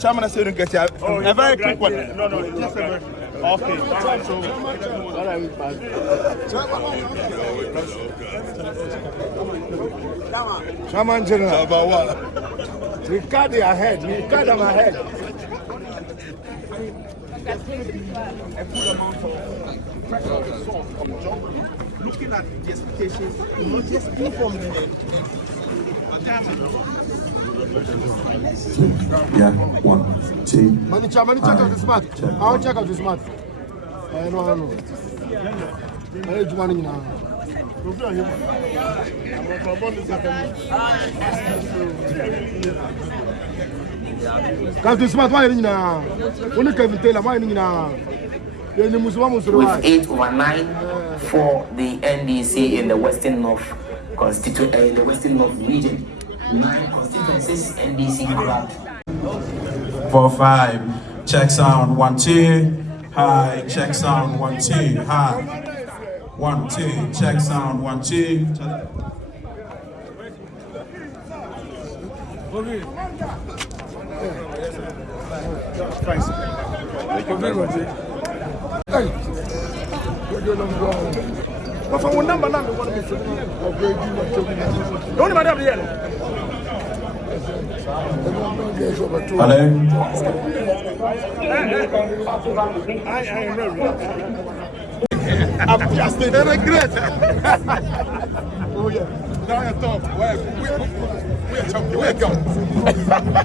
Chairman Aseidu Nkatiah, a very quick one. No, just a very. Okay. Chairman General. We cut their head. We cut them ahead. Looking at the expectations, not just inform them. Yeah, 1, 2. Money check out the smart. I'll check out the smart. No. I need money now. Come to smart. Why now? Only can tell them why now. With 8/9 for the NDC in the Western North in the Western North region. 9 constituencies NDC grabbed. 4-5. Check sound 1 2. Hi. Check sound 1 2. Hi. 1 2. Check sound 1 2. But for one number, don't matter the Hello. I'm just a regret. Oh yeah. Now you're tough. We're champion. We're gone.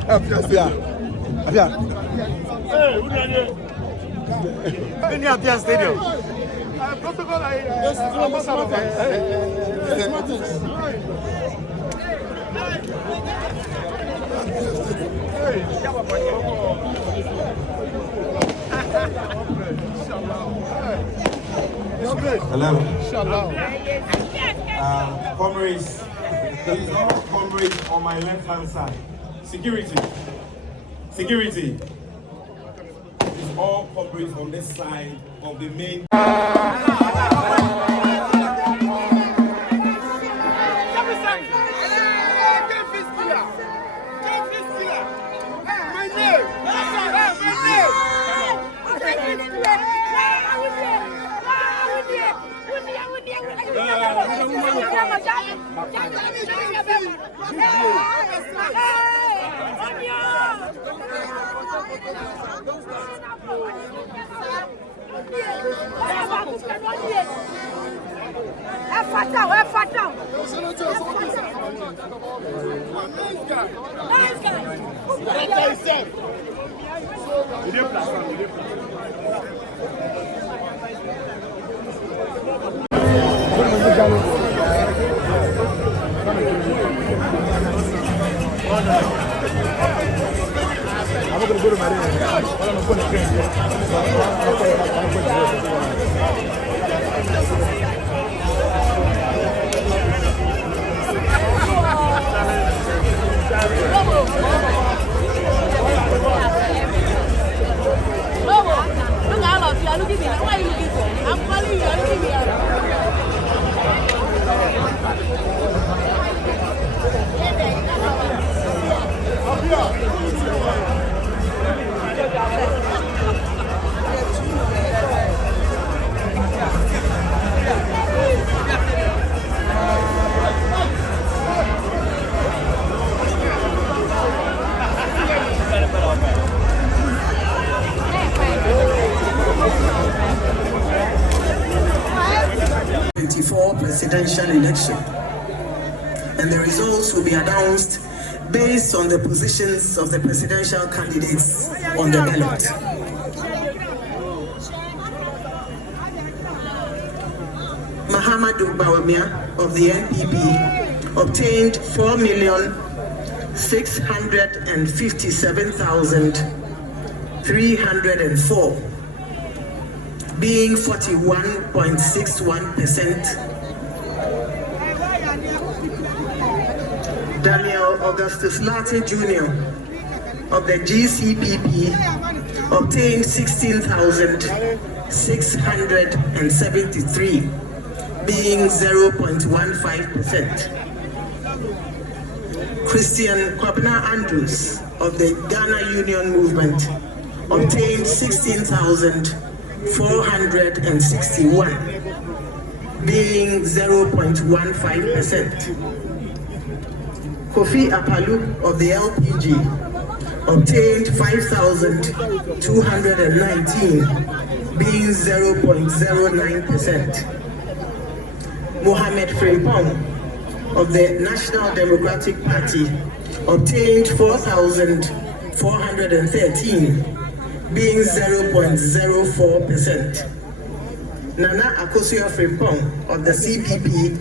I'm just yeah. Hey, in the stadium. Protocol. Hello. Comrades, please, all comrades on my left hand side. Security. It's all comrades on this side of the main. I'm going to go to my room. presidential election, and the results will be announced based on the positions of the presidential candidates on the ballot. Mahama of the NPP obtained 4,657,304, being 41.61%. Daniel Augustus Latte Jr. of the GCPP obtained 16,673, being 0.15%. Christian Kwabena Andrews of the Ghana Union Movement obtained 16,461, being 0.15%. Kofi Apalu of the LPG obtained 5,219, being 0.09%. Mohamed Frimpong of the National Democratic Party obtained 4,413, being 0.04%. Nana Akosua Frimpong of the CPP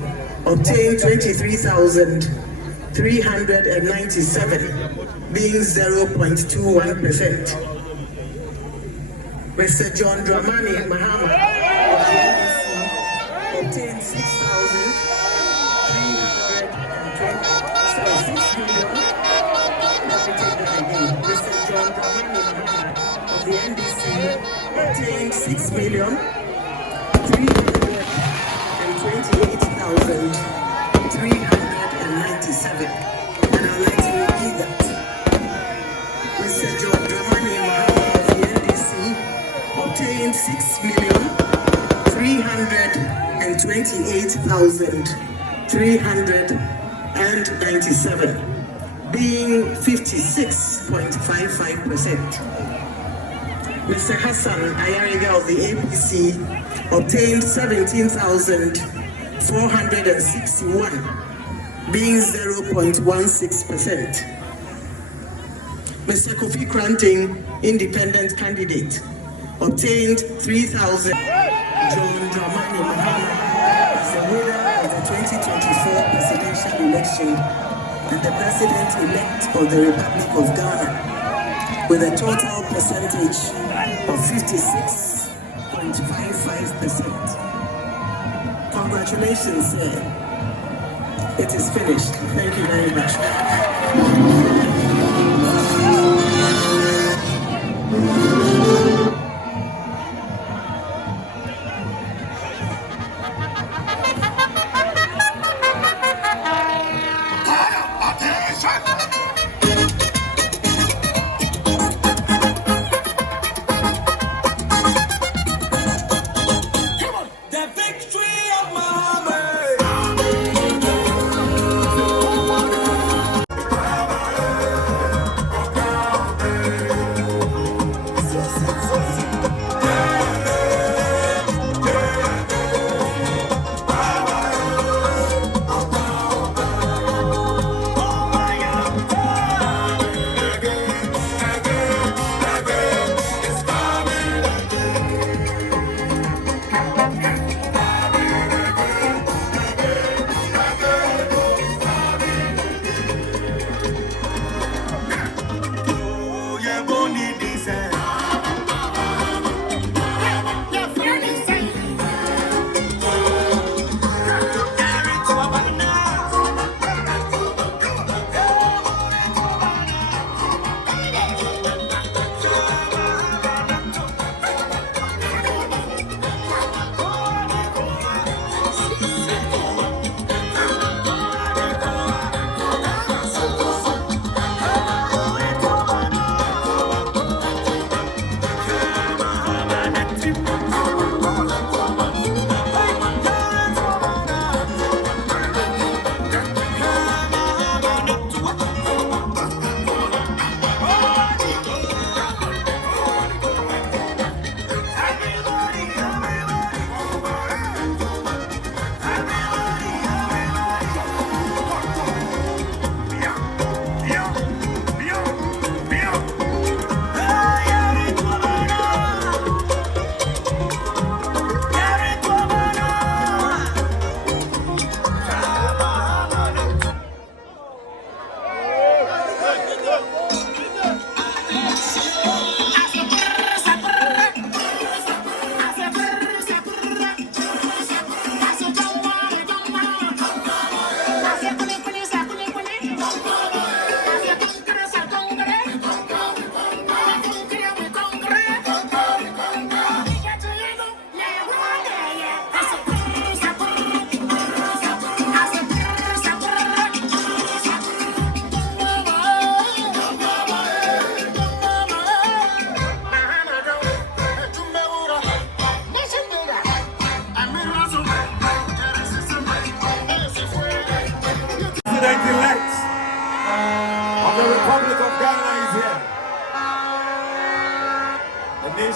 obtained 23,397, being 0.21%. Mr. John Dramani Mahama of the NDC obtained 6,328,397. And I'd like to repeat that. Mr. John Dramani Mahama of the NDC obtained 6,328,397, being 56.55%. Mr. Hassan Ayariga of the APC obtained 17,461, being 0.16%. Mr. Kofi Kranting, independent candidate, obtained 3,000. John Dramani Mahama is the winner of the 2024 presidential election and the president-elect of the Republic of Ghana, with a total percentage of 56.55%. Congratulations, sir. It is finished. Thank you very much.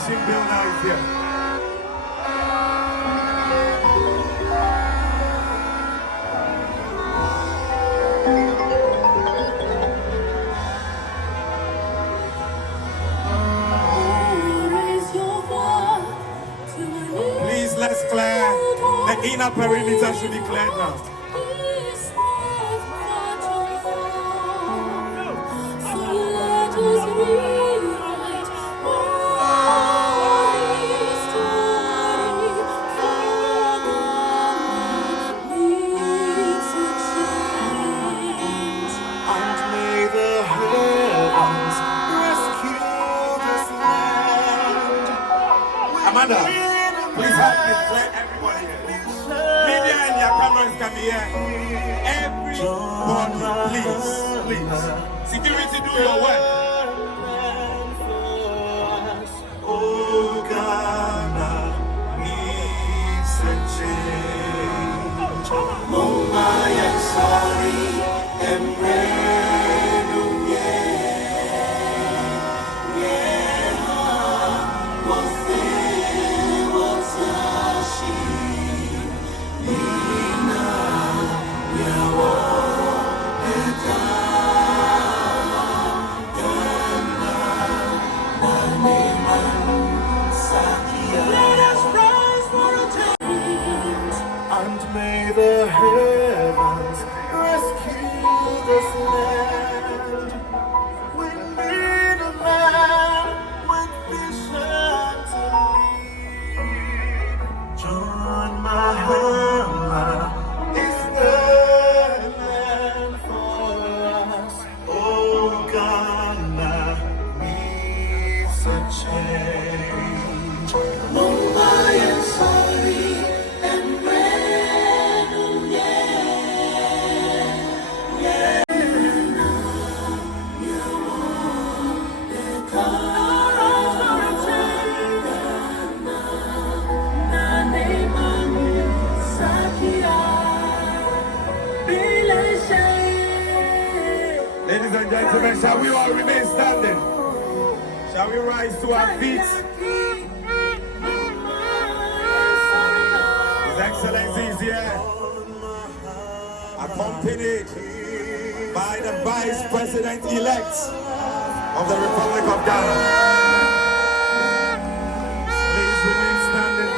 finishing bill now is here. Please, let's clear. The inner perimeter should be cleared now. Amanda, please help me clear everybody here. Media and your cameras can be here. Everybody, please. Security, do your work. Oh, Ghana needs a change. Mumba, I'm sorry, may the heavens rescue this land. We need a man with vision to lead. John Mahama is the land for us. Oh, Ghana needs a change. Mumbai and sorry. Ladies and gentlemen, shall we all remain standing? Shall we rise to our feet? His Excellency is here, accompanied by the Vice President-elect of the Republic of Ghana. Please remain standing.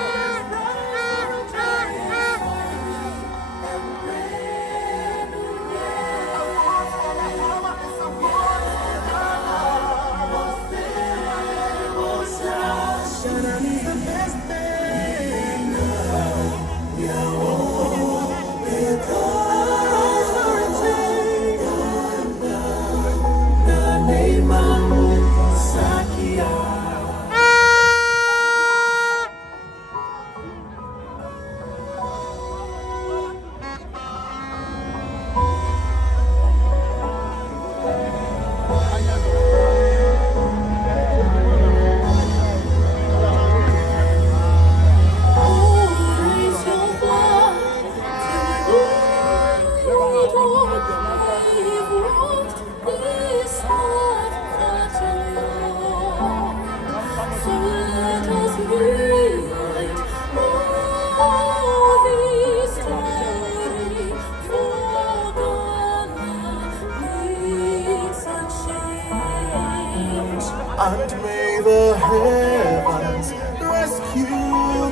And may the heavens rescue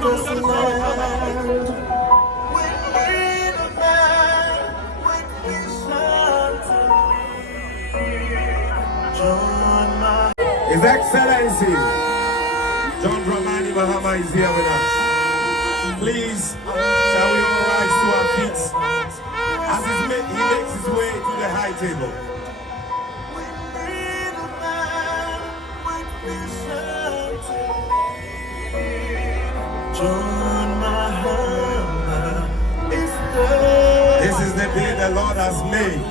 this land. We need a man with vision to lead. His Excellency John Dramani Mahama is here with us. Please, shall we all rise to our feet as he makes his way to the high table. John Mahama is this is the day the Lord has made.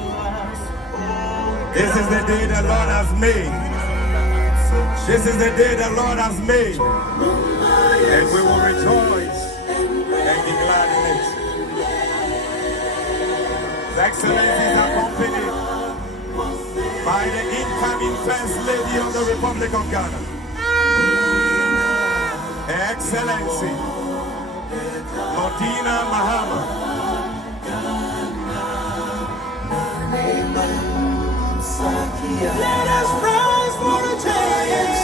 This is the day the Lord has made. This is the day the Lord has made. And we will rejoice and be glad in it. His Excellency is accompanied by the incoming First Lady of the Republic of Ghana. Her Excellency Lordina Mahama. Let us rise for a change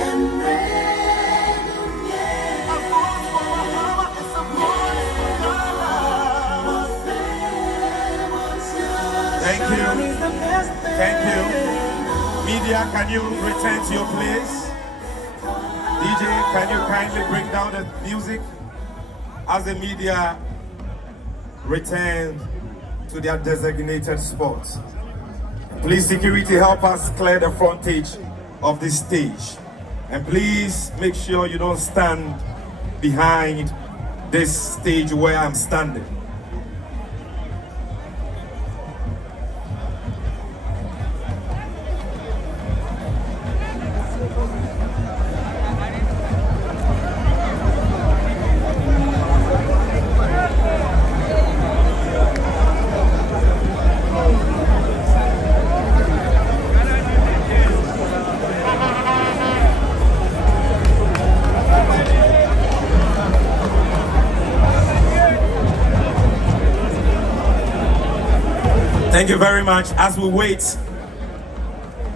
and reign again. Thank you. Thank you. Media, can you return to your place? DJ, can you kindly bring down the music as the media return to their designated spots? Please, security, help us clear the frontage of this stage. And please make sure you don't stand behind this stage where I'm standing. Thank you very much. As we wait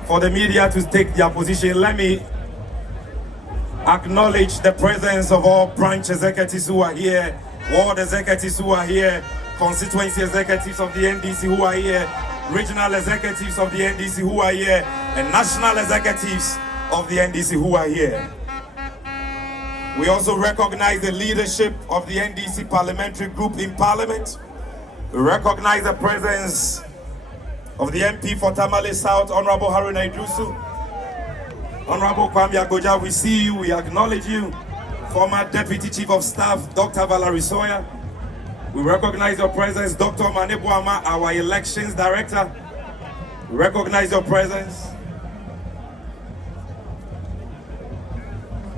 for the media to take their position, let me acknowledge the presence of all branch executives who are here, ward executives who are here, constituency executives of the NDC who are here, regional executives of the NDC who are here, and national executives of the NDC who are here. We also recognize the leadership of the NDC parliamentary group in Parliament. We recognize the presence of the MP for Tamale South, Honorable Haruna Idrusu. Honorable Kwame Agoja, we see you, we acknowledge you. Former Deputy Chief of Staff, Dr. Valerie Sawyer. We recognize your presence, Dr. Manebuama, our Elections Director. We recognize your presence.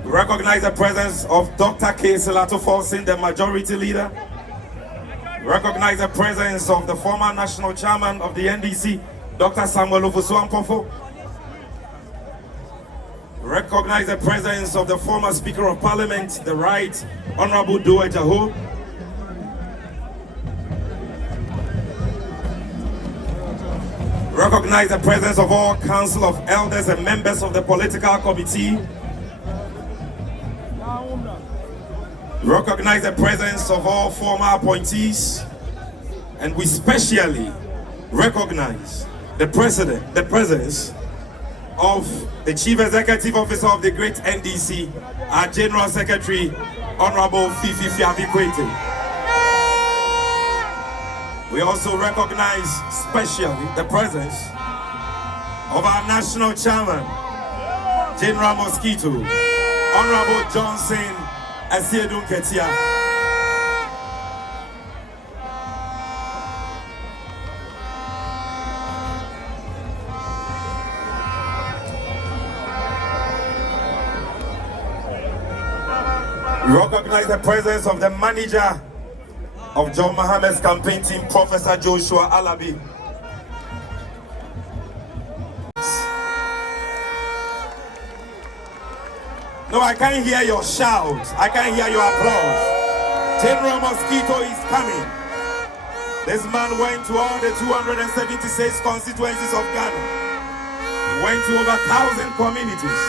We recognize the presence of Dr. K. Silato Folsin, the Majority Leader. Recognize the presence of the former national chairman of the NDC, Dr. Samuel Ofosu-Ampofo. Recognize the presence of the former Speaker of Parliament, the Right Honorable Dua Jaho. Recognize the presence of all Council of Elders and members of the political committee. Recognize the presence of all former appointees, and we specially recognize the presence of the Chief Executive Officer of the great NDC, our General Secretary, Honorable Fifi Fiavikwete. We also recognize specially the presence of our National Chairman, General Mosquito, Honorable Johnson Aseidu Nkatiah. We recognize the presence of the manager of John Mahama's campaign team, Professor Joshua Alabi. No, I can't hear your shout. I can't hear your applause. General Mosquito is coming. This man went to all the 276 constituencies of Ghana. He went to over 1,000 communities.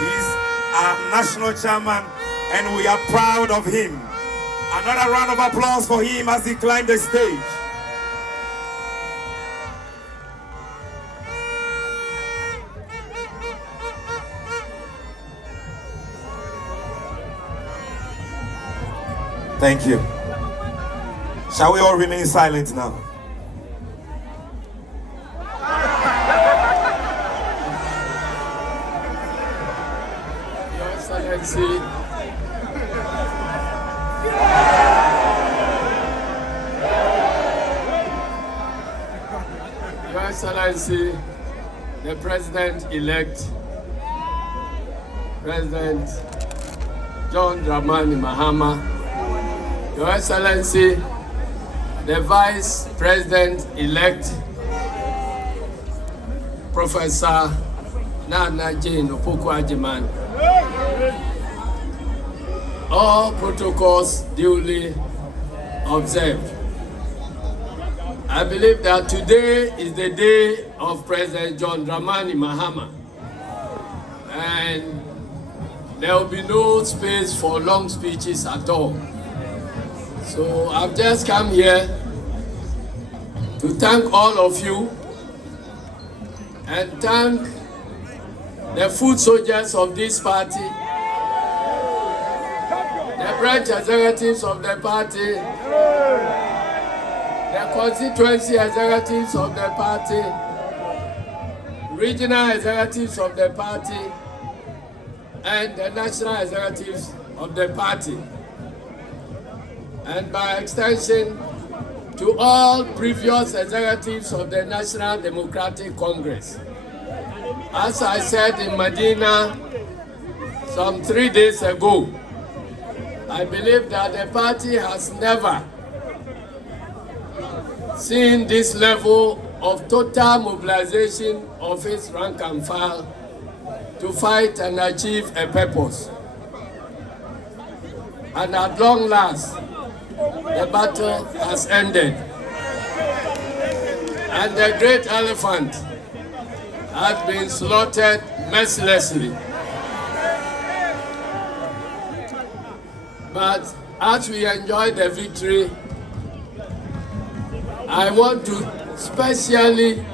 He's our national chairman, and we are proud of him. Another round of applause for him as he climbed the stage. Thank you. Shall we all remain silent now? Your Excellency, Your Excellency, the President-elect, President John Dramani Mahama, Your Excellency, the Vice President-elect, Professor Nana Jane Opoku-Agyeman. All protocols duly observed. I believe that today is the day of President John Dramani Mahama, and there will be no space for long speeches at all. So I've just come here to thank all of you and thank the foot soldiers of this party, the branch executives of the party, the constituency executives of the party, regional executives of the party, and the national executives of the party. And by extension, to all previous executives of the National Democratic Congress. As I said in Medina some 3 days ago, I believe that the party has never seen this level of total mobilization of its rank and file to fight and achieve a purpose. And at long last, the battle has ended. And the great elephant has been slaughtered mercilessly. But as we enjoy the victory, I want to specially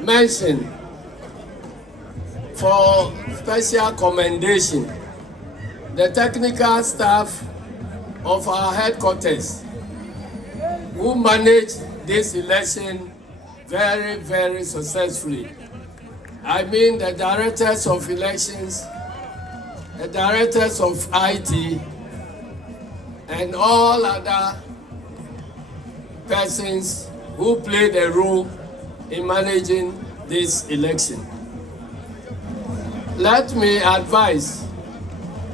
mention for special commendation the technical staff of our headquarters who managed this election very, very successfully. I mean the directors of elections, the directors of IT, and all other persons who played a role in managing this election. Let me advise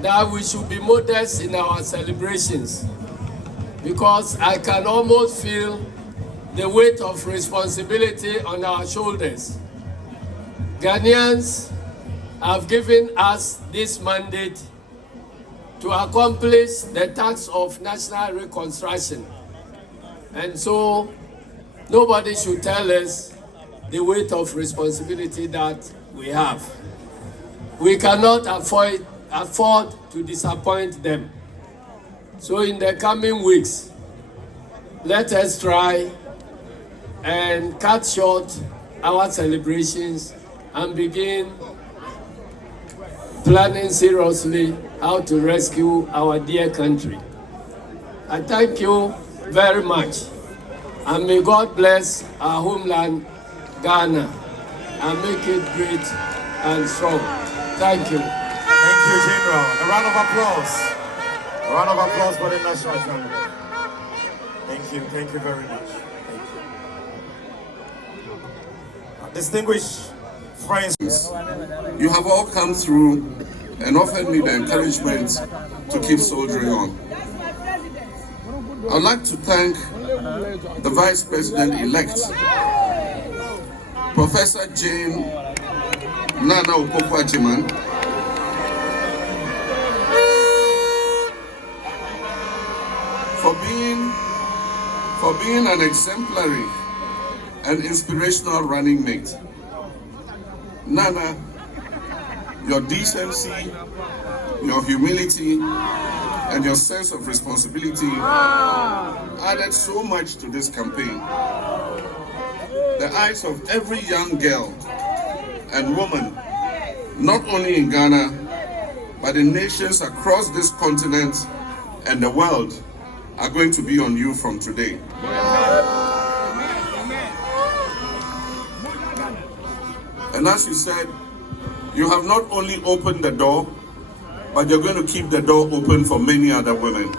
that we should be modest in our celebrations, because I can almost feel the weight of responsibility on our shoulders. Ghanaians have given us this mandate to accomplish the task of national reconstruction. And so nobody should tell us the weight of responsibility that we have. We cannot afford to disappoint them. So in the coming weeks, let us try and cut short our celebrations and begin planning seriously how to rescue our dear country. I thank you very much, and may God bless our homeland, Ghana, and make it great and strong. Thank you. Thank you, General. A round of applause. A round of applause for the National Assembly. Thank you very much. Thank you. Distinguished friends, you have all come through and offered me the encouragement to keep soldiering on. I'd like to thank the Vice President-elect, Professor Jane Nana Opoku-Agyeman, for being an exemplary and inspirational running mate. Nana, your decency, your humility, and your sense of responsibility added so much to this campaign. The eyes of every young girl and woman, not only in Ghana, but in nations across this continent and the world, are going to be on you from today. And as you said, you have not only opened the door, but you're going to keep the door open for many other women.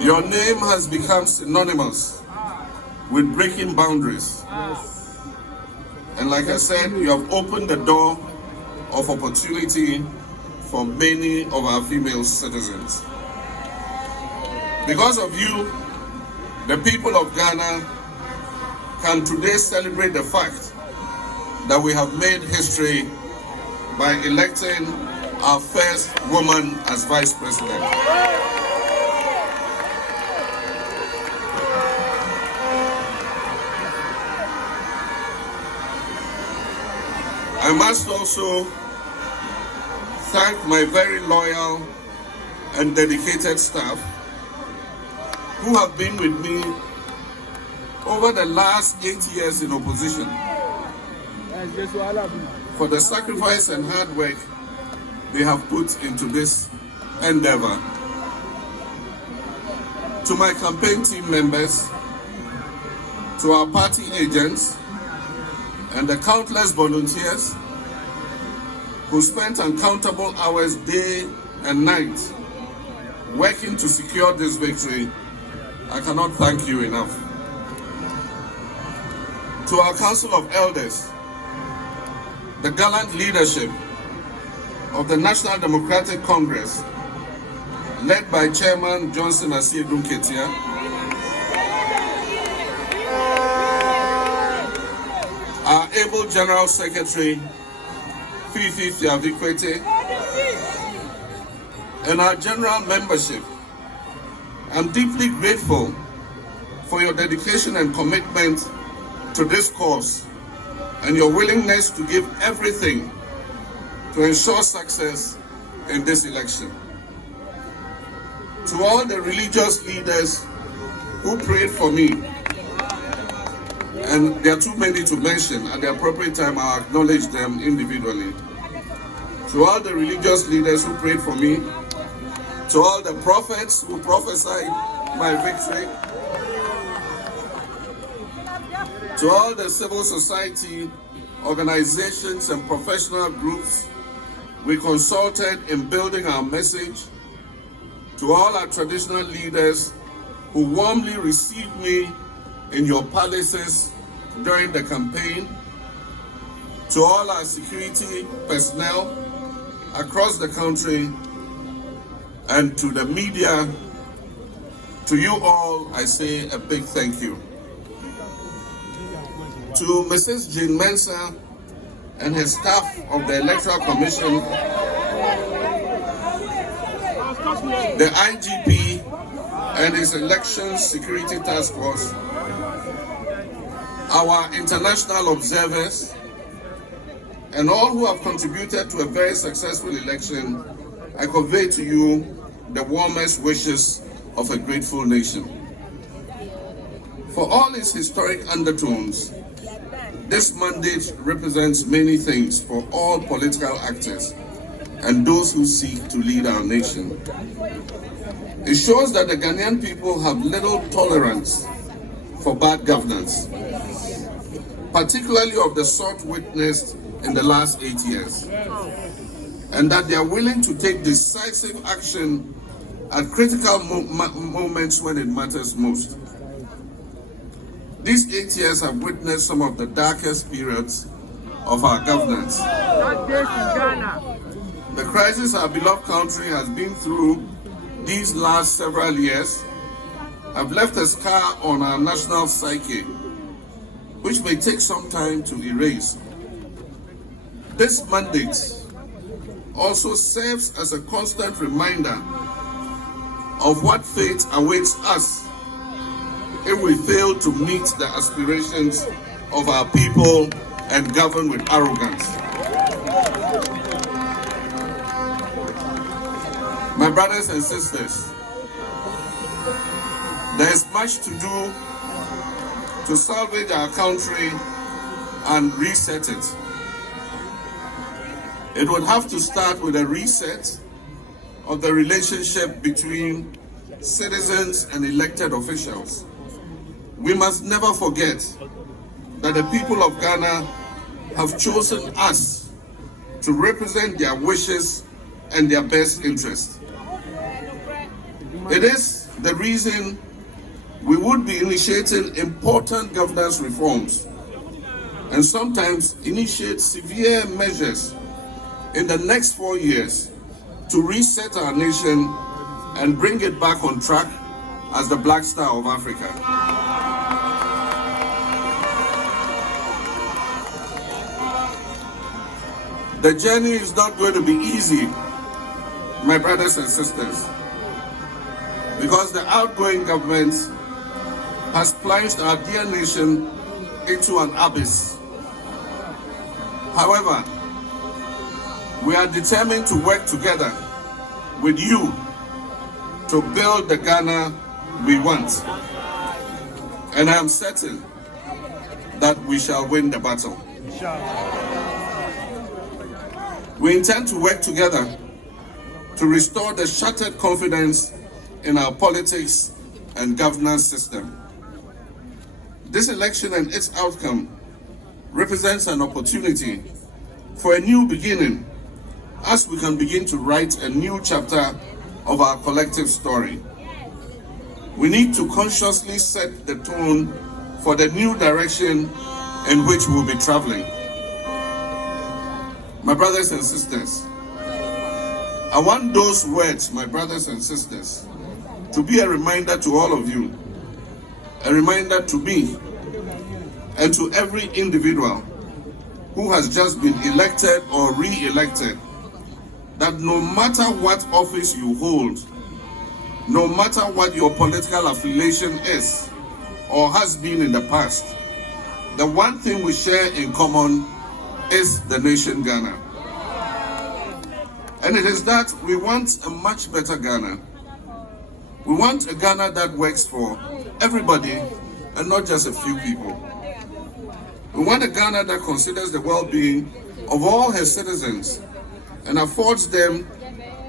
Your name has become synonymous with breaking boundaries. And like I said, you have opened the door of opportunity for many of our female citizens. Because of you, the people of Ghana can today celebrate the fact that we have made history by electing our first woman as Vice President. I must also thank my very loyal and dedicated staff who have been with me over the last 8 years in opposition for the sacrifice and hard work they have put into this endeavor. To my campaign team members, to our party agents, and the countless volunteers who spent uncountable hours day and night working to secure this victory, I cannot thank you enough. To our Council of Elders, the gallant leadership of the National Democratic Congress, led by Chairman Johnson Aseidu Nkatiah, our able General Secretary, Fifi Fiavikwete, and our general membership, I'm deeply grateful for your dedication and commitment to this cause and your willingness to give everything to ensure success in this election. To all the religious leaders who prayed for me, and there are too many to mention, at the appropriate time I'll acknowledge them individually. To all the religious leaders who prayed for me, to all the prophets who prophesied my victory, to all the civil society organizations and professional groups we consulted in building our message, to all our traditional leaders who warmly received me in your palaces during the campaign, to all our security personnel across the country, and to the media, to you all, I say a big thank you. To Mrs. Jean Mensah and her staff of the Electoral Commission, the IGP and his Elections Security Task Force, our international observers, and all who have contributed to a very successful election, I convey to you the warmest wishes of a grateful nation. For all its historic undertones, this mandate represents many things for all political actors and those who seek to lead our nation. It shows that the Ghanaian people have little tolerance for bad governance, particularly of the sort witnessed in the last 8 years, and that they are willing to take decisive action at critical moments when it matters most. These 8 years have witnessed some of the darkest periods of our governance. The crisis our beloved country has been through these last several years have left a scar on our national psyche, which may take some time to erase. This mandate also serves as a constant reminder of what fate awaits us if we fail to meet the aspirations of our people and govern with arrogance. My brothers and sisters, there is much to do to salvage our country and reset it. It would have to start with a reset of the relationship between citizens and elected officials. We must never forget that the people of Ghana have chosen us to represent their wishes and their best interests. It is the reason we would be initiating important governance reforms and sometimes initiate severe measures in the next 4 years to reset our nation and bring it back on track as the Black Star of Africa. The journey is not going to be easy, my brothers and sisters, because the outgoing government has plunged our dear nation into an abyss. However, we are determined to work together with you to build the Ghana we want. And I am certain that we shall win the battle. We intend to work together to restore the shattered confidence in our politics and governance system. This election and its outcome represents an opportunity for a new beginning as we can begin to write a new chapter of our collective story. We need to consciously set the tone for the new direction in which we'll be traveling. My brothers and sisters, I want those words, my brothers and sisters, to be a reminder to all of you, a reminder to me, and to every individual who has just been elected or re-elected, that no matter what office you hold, no matter what your political affiliation is or has been in the past, the one thing we share in common is the nation Ghana. And it is that we want a much better Ghana. We want a Ghana that works for everybody and not just a few people. We want a Ghana that considers the well-being of all her citizens and affords them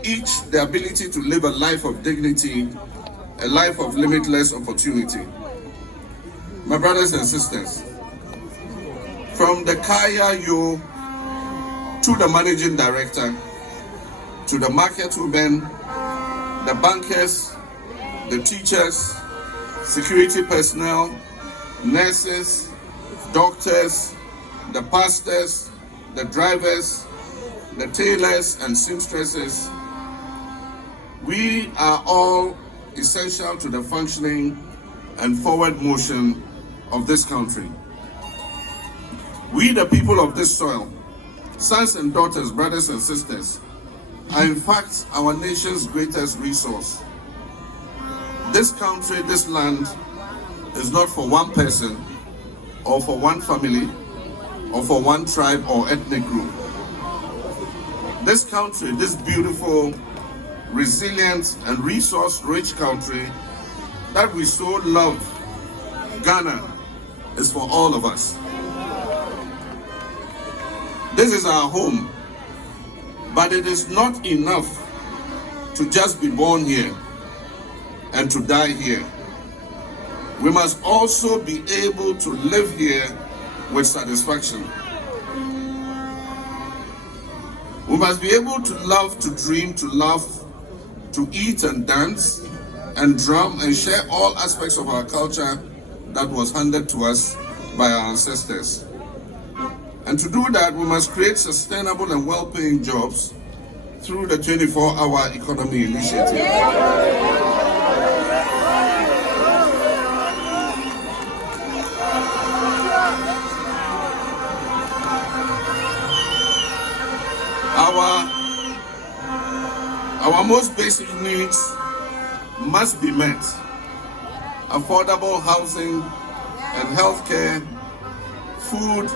each the ability to live a life of dignity, a life of limitless opportunity. My brothers and sisters, from the Kaya Yo to the managing director, to the market women, the bankers, the teachers, security personnel, nurses, doctors, the pastors, the drivers, the tailors and seamstresses, we are all essential to the functioning and forward motion of this country. We, the people of this soil, sons and daughters, brothers and sisters, are in fact our nation's greatest resource. This country, this land, is not for one person, or for one family, or for one tribe or ethnic group. This country, this beautiful, resilient, and resource-rich country that we so love, Ghana, is for all of us. This is our home, but it is not enough to just be born here and to die here. We must also be able to live here with satisfaction. We must be able to love, to dream, to laugh, to eat and dance and drum and share all aspects of our culture that was handed to us by our ancestors. And to do that, we must create sustainable and well-paying jobs through the 24-hour economy initiative. Our most basic needs must be met. Affordable housing and healthcare, food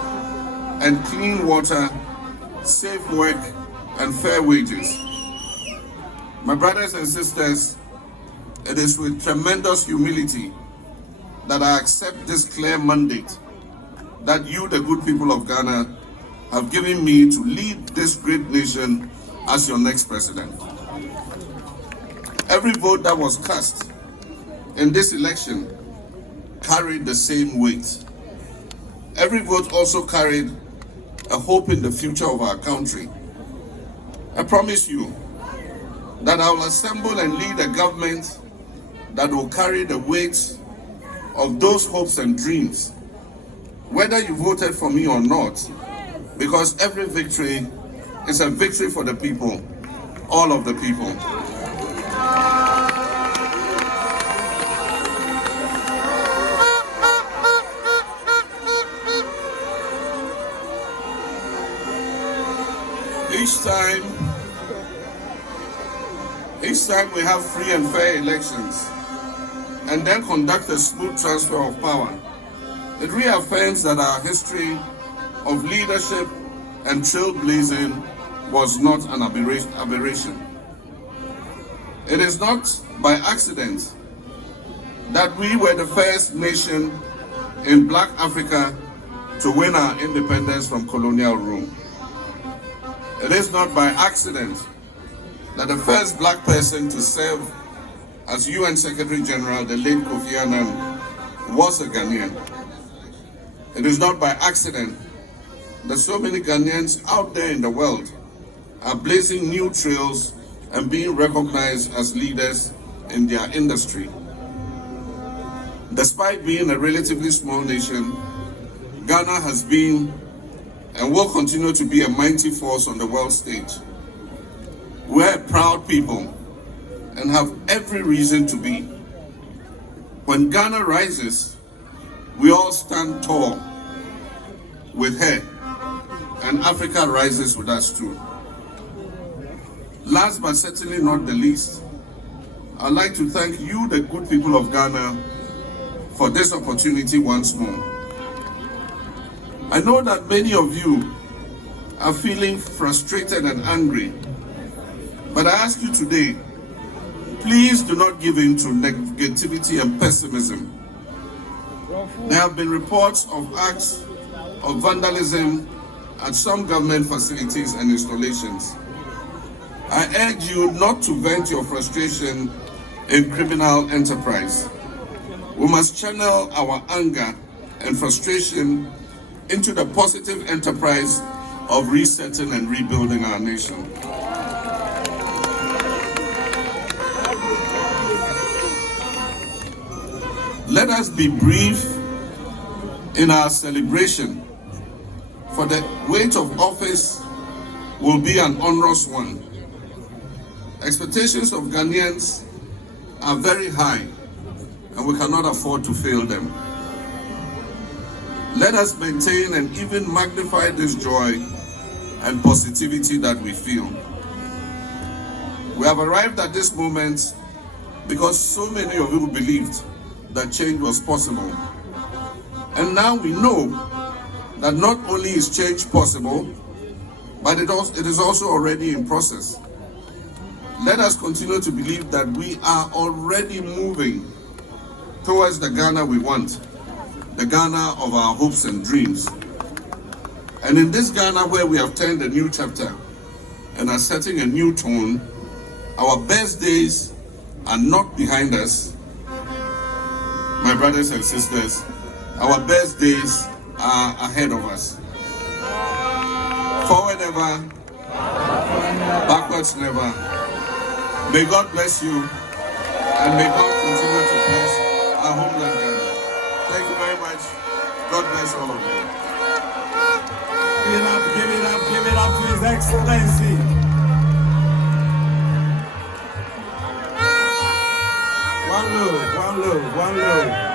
and clean water, safe work and fair wages. My brothers and sisters, it is with tremendous humility that I accept this clear mandate that you, the good people of Ghana, have given me to lead this great nation as your next president. Every vote that was cast in this election carried the same weight. Every vote also carried a hope in the future of our country. I promise you that I will assemble and lead a government that will carry the weight of those hopes and dreams, whether you voted for me or not, because every victory is a victory for the people, all of the people. Each time we have free and fair elections and then conduct a smooth transfer of power, it reaffirms that our history of leadership and trailblazing was not an aberration. It is not by accident that we were the first nation in Black Africa to win our independence from colonial rule. It is not by accident that the first Black person to serve as UN Secretary General, the late Kofi Annan, was a Ghanaian. It is not by accident that so many Ghanaians out there in the world are blazing new trails and being recognized as leaders in their industry. Despite being a relatively small nation, Ghana has been and will continue to be a mighty force on the world stage. We're a proud people and have every reason to be. When Ghana rises, we all stand tall with her, and Africa rises with us too. Last but certainly not the least, I'd like to thank you, the good people of Ghana, for this opportunity once more. I know that many of you are feeling frustrated and angry, but I ask you today, please do not give in to negativity and pessimism. There have been reports of acts of vandalism at some government facilities and installations. I urge you not to vent your frustration in criminal enterprise. We must channel our anger and frustration into the positive enterprise of resetting and rebuilding our nation. Let us be brief in our celebration, for the weight of office will be an onerous one. Expectations of Ghanaians are very high, and we cannot afford to fail them. Let us maintain and even magnify this joy and positivity that we feel. We have arrived at this moment because so many of you believed that change was possible. And now we know that not only is change possible, but it is also already in process. Let us continue to believe that we are already moving towards the Ghana we want, the Ghana of our hopes and dreams. And in this Ghana where we have turned a new chapter and are setting a new tone, our best days are not behind us. My brothers and sisters, our best days are ahead of us. Forward ever, backwards never. May God bless you, and may God continue to bless our homeland Ghana. Thank you very much. God bless all of you. Give it up to His Excellency. One love.